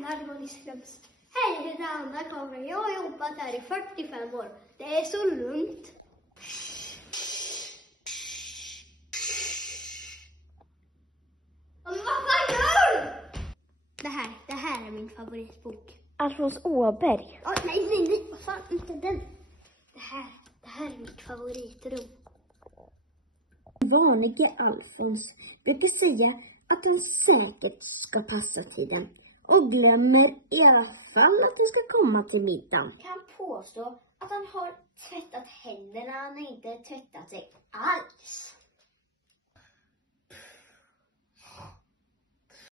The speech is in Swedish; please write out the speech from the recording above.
lämnar Demonisklubs. Hej, jag heter Anna Karin. Jag har jobbat här i 45 år. Det är så lugnt. Men vad fan gör du? Det här är min favoritbok. Alfons Åberg. Nej. Vad fan, inte den. Det här är mitt favoritrum. Vanlige Alfons brukar säga att han säkert ska passa tiden och glömmer i alla fall att han ska komma till middagen. Kan påstå att han har tvättat händerna när han inte tvättat sig alls.